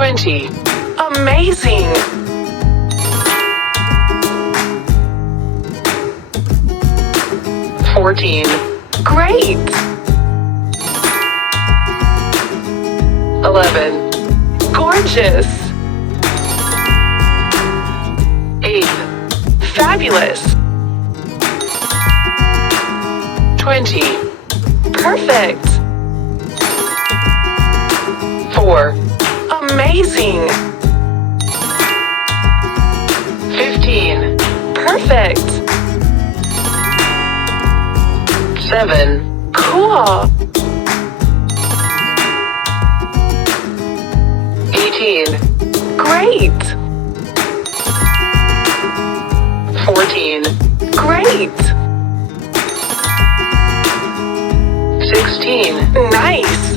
20. Amazing! 14. Great! 11. Gorgeous! 8. Fabulous! 20. Perfect! 4. Amazing! 15. Perfect! 7. Cool! 18. Great! 14. Great! 16. Nice!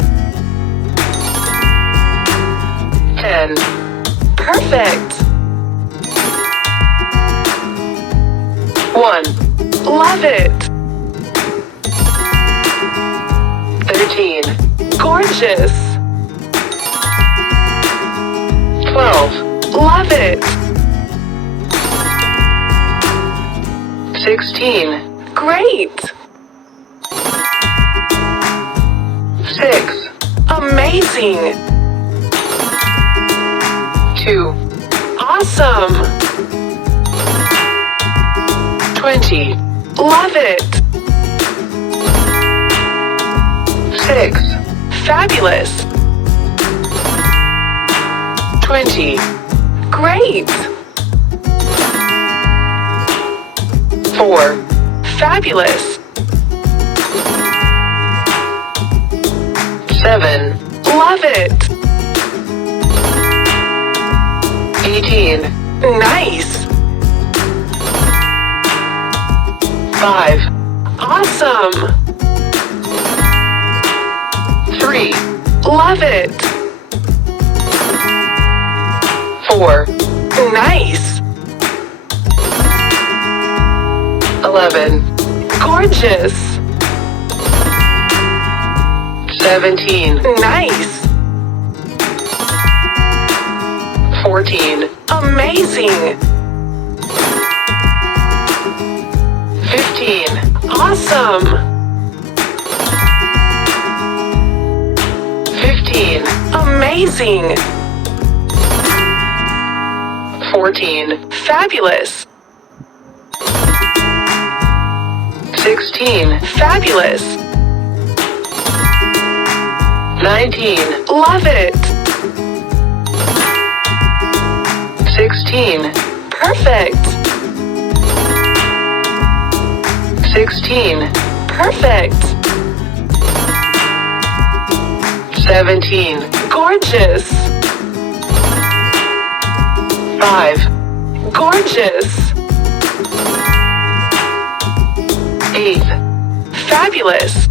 10. Perfect! 1. Love it! 13. Gorgeous! 12. Love it! 16. Great! 6. Amazing! 2. Awesome! 20. Love it! 6. Fabulous! 20. Great! 4. Fabulous! 7. Love it! 18. Nice! 5. Awesome! 3. Love it! 4. Nice! 11. Gorgeous! 17. Nice! 14. Amazing! 15. Awesome! 15. Amazing! 14. Fabulous! 16. Fabulous! 19. Love it! 16. Perfect! 16. Perfect! 17. Gorgeous! 5. Gorgeous! 8. Fabulous!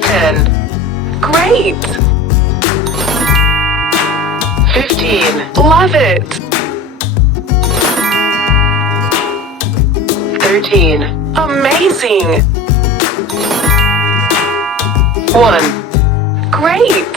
10. Great! 15. Love it! 13. Amazing! 1. Great!